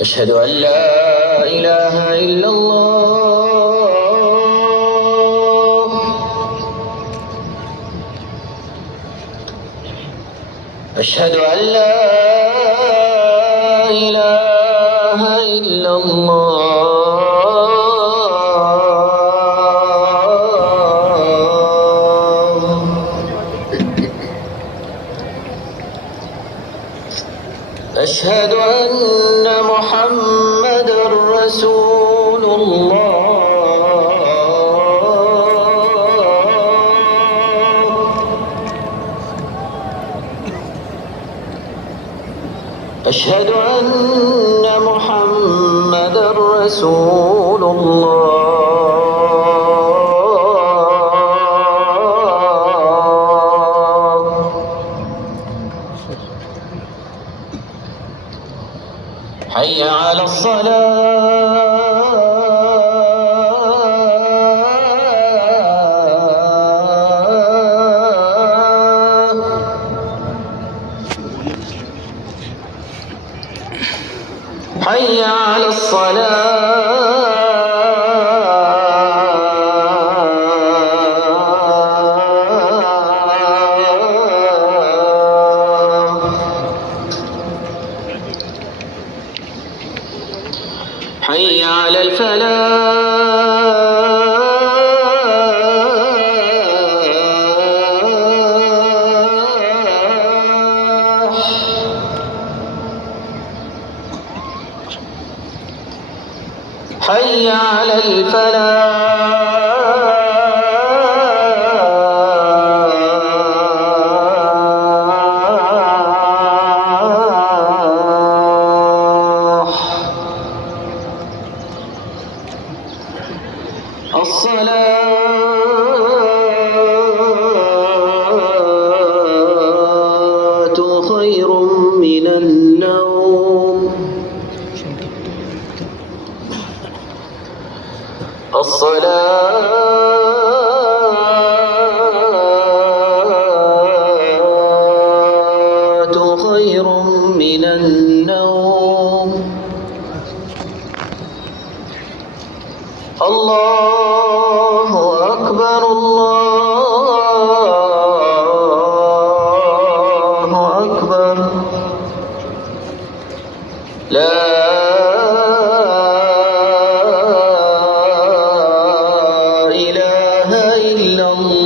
أشهد أن لا إله إلا الله. أشهد أن لا إله إلا الله. أشهد أن محمدًا رسول الله. أشهد أن محمدًا رسول الله. حي على الصلاة. حي على حي على الفلاح. حي على الفلاح. الصلاة خير من النوم. الصلاة خير من النوم. الله أكبر الله أكبر. لا إله إلا الله.